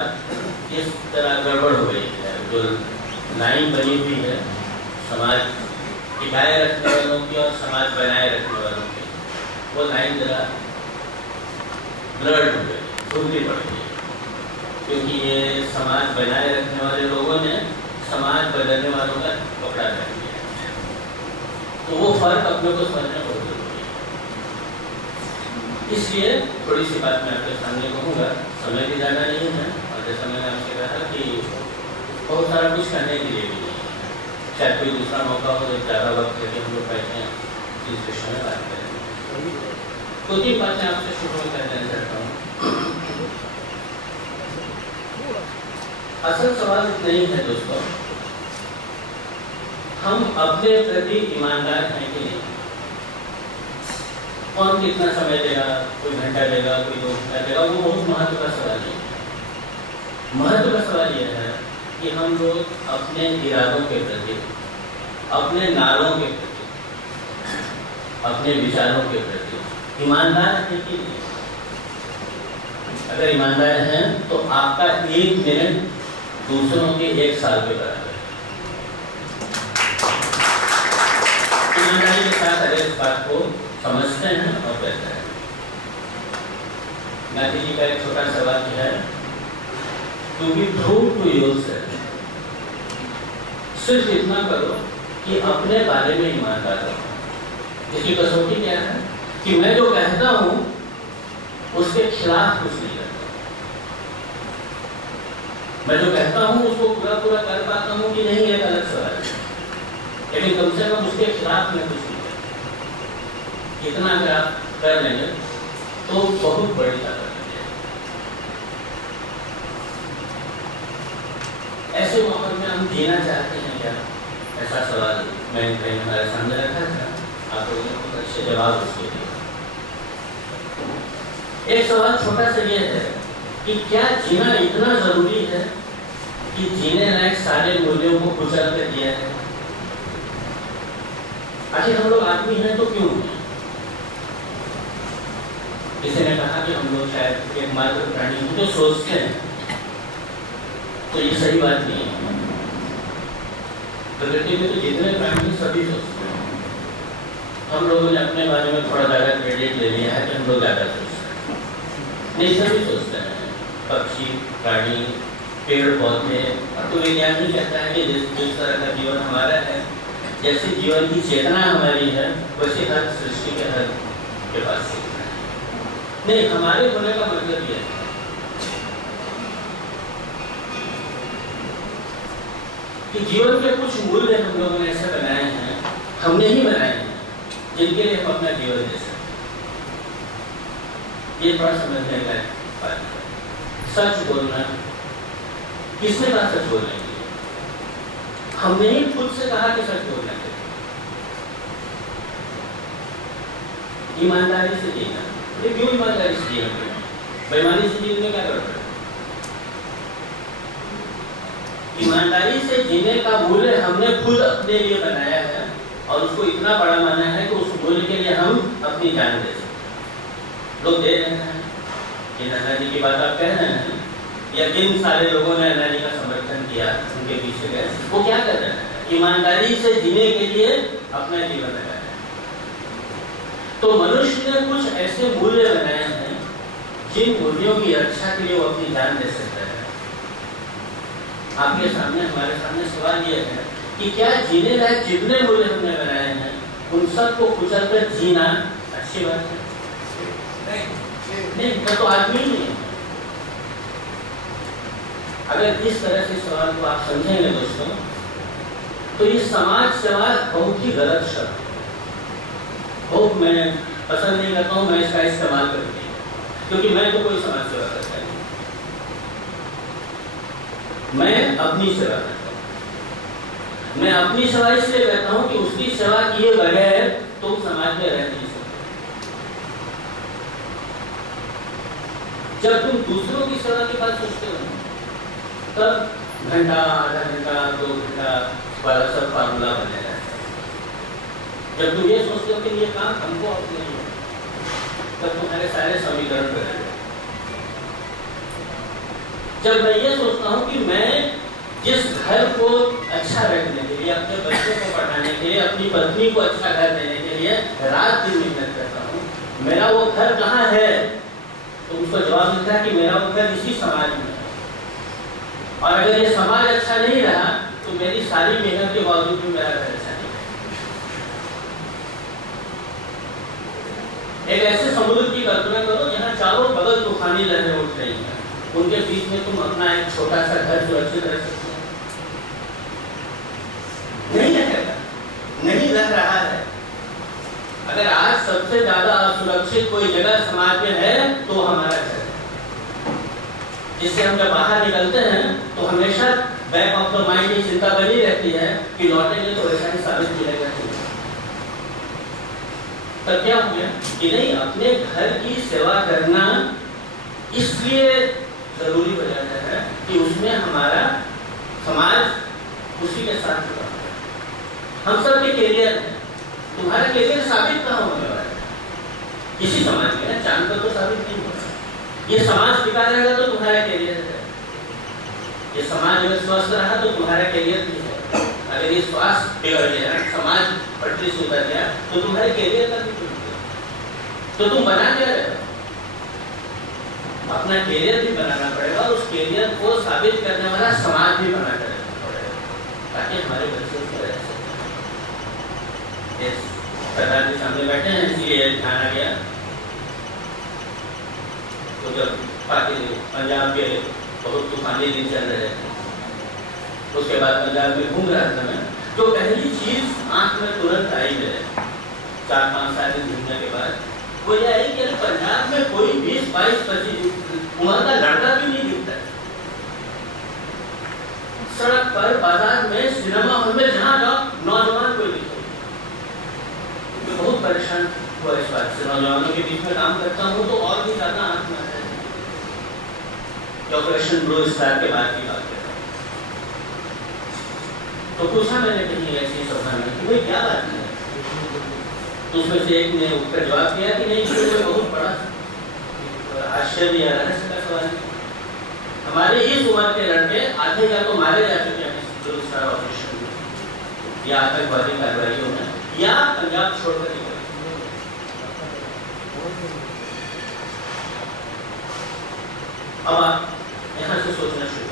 इस तरह गड़बड़ हो गई है। जो लाइन बनी हुई है समाज टिकाए रखने वालों की और समाज बनाए रखने वालों की, वो लाइन जरा ब्लर्ड हो गई, धुंधली पड़ गई, क्योंकि ये समाज बनाए रखने वाले लोगों ने समाज बदलने वालों का पकड़ा कर दिया। तो वो फर्क अपने को समझना बहुत जरूरी है। इसलिए थोड़ी सी बात मैं आपके सामने कहूँगा, समय भी ज़्यादा नहीं है और जैसा मैंने आपसे कहा कि बहुत सारा कुछ करने के लिए भी नहीं है। शायद कोई दूसरा मौका हो जब ज़्यादा वक्त लगे हम लोग बैठे हैं इस विषय में बात करें। तो तीन बातें आपसे शुरू में कहना चाहता हूँ। असल सवाल नहीं है दोस्तों, हम अपने प्रति ईमानदार हैं कि नहीं। कौन कितना समय देगा, कोई घंटा देगा, कोई 2 घंटा देगा, वो बहुत महत्व का सवाल नहीं है। महत्व का सवाल यह है कि हम लोग अपने इरादों के प्रति, अपने नारों के प्रति, अपने विचारों के प्रति ईमानदार हैं कि नहीं। अगर ईमानदार हैं तो आपका 1 मिनट दूसरों के 1 साल के बराबर है। ईमानदारी के साथ अगर इस बात को समझते हैं और कहते हैं। गांधी जी का एक छोटा सवाल है, to be true to yourself. सिर्फ इतना करो कि अपने बारे में ईमानदार रहो। इसकी कसौटी क्या है कि मैं जो कहता हूं उसके खिलाफ कुछ नहीं करता। मैं जो कहता हूं उसको पूरा पूरा कर पाता हूं कि नहीं, एक अलग सवाल है, लेकिन कम से कम उसके खिलाफ मैं कुछ नहीं करता। इतना अगर आप कर लेंगे तो बहुत बड़ी ताकत है। ऐसे माहौल में हम जीना चाहते हैं क्या? ऐसा सवाल मैंने हमारे सामने रखा था, आप लोगों ने बहुत अच्छे जवाब उसके दिए। एक सवाल छोटा सा ये है कि क्या जीना इतना जरूरी है कि जीने लायक सारे मूल्यों को कुचल कर दिया है? आखिर हम लोग आदमी हैं तो क्यों हैं? किसी ने कहा कि हम लोग शायद एक मात्र प्राणी हैं तो सोचते हैं, तो ये सही बात नहीं है। प्रकृति में तो जितने प्राणी सभी सोचते हैं। हम लोगों ने अपने बारे में थोड़ा ज़्यादा क्रेडिट ले लिया है कि हम लोग ज़्यादा सोचते हैं। नहीं, सभी सोचते हैं। पक्षी, प्राणी, पेड़ पौधे। अब तो विज्ञान भी कहता है कि जिस तरह का जीवन हमारा है, जैसे जीवन की चेतना हमारी है, वैसे हर सृष्टि के हर के पास चेतना है। नहीं, हमारे होने का मतलब यह है कि जीवन के कुछ मूल्य हम लोगों ने ऐसे बनाए हैं, हमने ही बनाए हैं, जिनके लिए हम अपना जीवन दे सकते। ये थोड़ा समझने का बात है। सच बोलना, किसने कहा सच बोलने के लिए? हमने ही खुद से कहा कि सच बोलना चाहिए। ईमानदारी से जीना, ये क्यों ईमानदारी से जीना? बेईमानी से जीने में क्या गड़बड़ है? ईमानदारी से जीने का मूल्य हमने खुद अपने लिए बनाया है और उसको इतना बड़ा माना है कि उस मूल्य के लिए हम अपनी जान दे सकते। लोग दे रहे हैं, इन अन्ना जी की बात आप कह रहे हैं, या जिन सारे लोगों ने अन्ना जी का समर्थन किया, उनके पीछे गए, वो क्या कर रहे हैं? ईमानदारी से जीने के लिए अपना जीवन लगाया है। तो मनुष्य ने कुछ ऐसे मूल्य बनाए हैं जिन मूल्यों की रक्षा के लिए वो अपनी जान दे सकता है। आपके सामने, हमारे सामने सवाल ये है कि क्या जीने लायक जितने मूल्य हमने बनाए हैं उन सबको कुचल कर जीना अच्छी बात है? नहीं, मैं तो आदमी ही नहीं। अगर इस तरह से सवाल को आप समझेंगे दोस्तों, तो ये समाज सेवा बहुत ही गलत शब्द है। बहुत मैं पसंद नहीं करता हूँ मैं इसका इस्तेमाल करती हूँ, क्योंकि मैं तो कोई समाज सेवा करता नहीं। मैं अपनी सेवा करता हूँ। मैं अपनी सेवा इसलिए करता हूँ कि उसकी सेवा किए बगैर तुम समाज में रह नहीं सकते। जब तुम दूसरों की सेवा की बात सोचते हो तब घंटा, आधा घंटा, 2 घंटा वाला सब फार्मूला बनेगा। जब तुम ये सोचते हो कि ये काम हमको अपने लिए, तब तुम्हारे सारे समीकरण बदल जाए। जब मैं ये सोचता हूँ कि मैं जिस घर को अच्छा रखने के लिए, अपने बच्चों को पढ़ाने के लिए, अपनी पत्नी को अच्छा घर देने के लिए रात दिन मेहनत करता हूँ, मेरा वो घर कहाँ है? तो उसको जवाब मिलता है कि मेरा वो घर इसी समाज में है। और अगर ये समाज अच्छा नहीं रहा तो मेरी सारी मेहनत के बावजूद भी मेरा घर अच्छा नहीं है। एक ऐसे समुद्र की कल्पना करो जहाँ चारों बगल तूफानी लहरें उठ रही हैं, उनके बीच में तुम अपना एक छोटा सा घर सुरक्षित रख सकते हो? नहीं रहेगा, नहीं रह रहा है। अगर आज सबसे ज्यादा असुरक्षित कोई जगह समाज में है तो हमारा घर है, जिससे हम जब बाहर निकलते हैं तो हमेशा बैक ऑफ द माइंड की चिंता बनी रहती है कि लौटेंगे तो ऐसा ही साबित मिलेगा। तब क्या हो गया कि नहीं, अपने घर की सेवा करना इसलिए जरूरी हो जाता है कि उसमें हमारा समाज उसी के साथ जुड़ा है। हम सब के कैरियर है। तुम्हारा कैरियर साबित कहाँ होने वाला है? इसी समाज में है, चांद पर तो साबित नहीं होगा। ये समाज टिका रहेगा तो तुम्हारा कैरियर है। ये समाज अगर स्वस्थ रहा तो तुम्हारा कैरियर भी है। अगर ये स्वास्थ्य बिगड़ गया, समाज पटरी से उतर गया तो तुम्हारे कैरियर का भी टूट गया। तो तुम बना क्या रहे हो? अपना कैरियर भी बनाना पड़ेगा और उस कैरियर को साबित करने वाला समाज भी बना कर रखना पड़ेगा ताकि हमारे बच्चे उसको रह सकें। सरकार के सामने बैठे हैं इसलिए ध्यान आ गया। तो जब पंजाब के बहुत तूफानी दिन चल रहे थे, उसके बाद पंजाब में घूम रहा था मैं, तो पहली चीज आंख में तुरंत आई मेरे 4-5 साल दिन घूमने के बाद, वो ये आई कि पंजाब में कोई 20, 22, 25 उम्र का लड़का भी नहीं दिखता है। सड़क पर, बाजार में, सिनेमा हॉल में जहाँ जाओ नौजवान कोई दिखे। मैं बहुत परेशान हुआ इस बात से। नौजवानों के बीच में काम करता हूँ तो और भी ज्यादा आंख में है। ऑपरेशन ब्लू स्टार के बाद की बात है। तो पूछा मैंने कहीं ऐसी सभा में कि भाई क्या बात है? तो उसमें से एक ने उत्तर जवाब दिया कि नहीं, ये बहुत बड़ा आश्चर्य या रहस्य का सवाल है। हमारे इस उम्र के लड़के आधे या तो मारे जा चुके हैं ब्लू स्टार ऑपरेशन में, या आतंकवादी कार्रवाइयों में, या पंजाब छोड़कर निकले। अब आप यहाँ से सोचना शुरू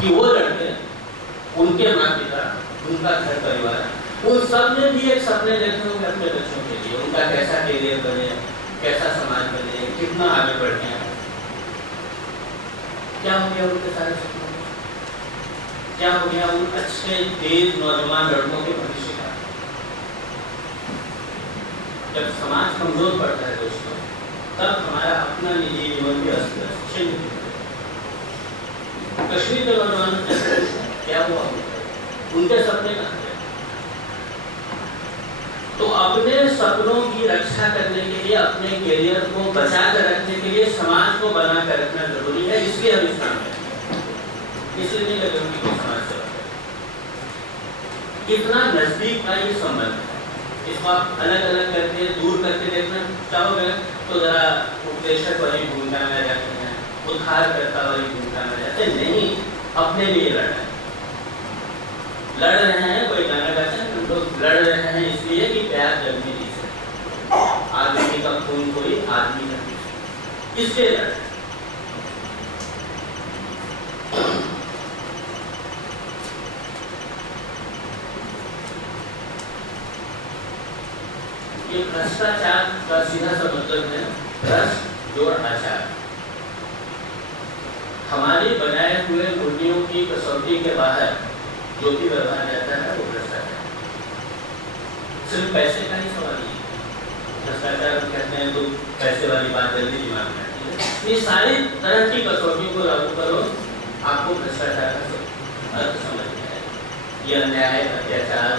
कि वो लड़के, उनके माता पिता, उनका घर परिवार, उन सब ने भी एक सपने देखे होंगे अपने बच्चों के लिए, उनका कैसा कैरियर बने, कैसा समाज बने, कितना आगे बढ़े हैं। क्या हो गया उनके सारे सपनों में? क्या हो गया उन अच्छे तेज नौजवान लड़कों के भविष्य का? जब समाज कमजोर पड़ता है दोस्तों, तब हमारा अपना निजी जीवन भी अस्त छिन्न। कश्मीर के नौजवानों से क्या हुआ, उनके सपने कहाँ गए? तो अपने सपनों की रक्षा करने के लिए, अपने कैरियर को बचा कर रखने के लिए समाज को बना कर रखना जरूरी है। इसलिए हम इस काम में, इसलिए नहीं लगे उनकी कोई समाज सेवा है। कितना नजदीक का ये संबंध है, इसको आप अलग अलग करके दूर करके देखना चाहोगे तो जरा उपदेशक वाली भूमिका में जाते हैं, उद्धारकर्ता वाली भूमिका में जाते नहीं। अपने लिए लड़ रहे हैं। कोई गाना गाते हैं, हम लोग लड़ रहे हैं इसलिए कि प्यार जल्दी नहीं से आदमी का खून कोई आदमी नहीं, इसलिए लड़। ये भ्रष्टाचार का सीधा सा मतलब है भ्रष्ट जोड़ आचार। हमारी बनाए हुए मूर्तियों की कसौटी के बाहर जो भी व्यवहार जाता है वो भ्रष्टाचार। सिर्फ पैसे का ही सवाल नहीं, भ्रष्टाचार कहते हैं तो पैसे वाली बात जल्दी दिमाग में आती है। ये सारी तरह की कसौटियों को लागू करो, आपको भ्रष्टाचार का अर्थ समझ में आएगा। ये अन्याय, अत्याचार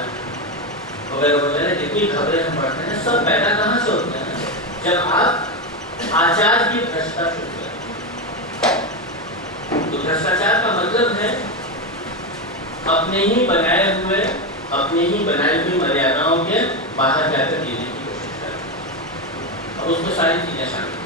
वगैरह वगैरह जितनी खबरें हम पढ़ते हैं सब पैदा कहाँ से होते हैं? जब आप आचार की भ्रष्टा होते हैं। तो भ्रष्टाचार का मतलब है अपने ही बनाए हुए, अपने ही बनाई हुई मर्यादाओं के बाहर जाकर जीने की कोशिश करना। अब उसमें सारी चीजें शामिल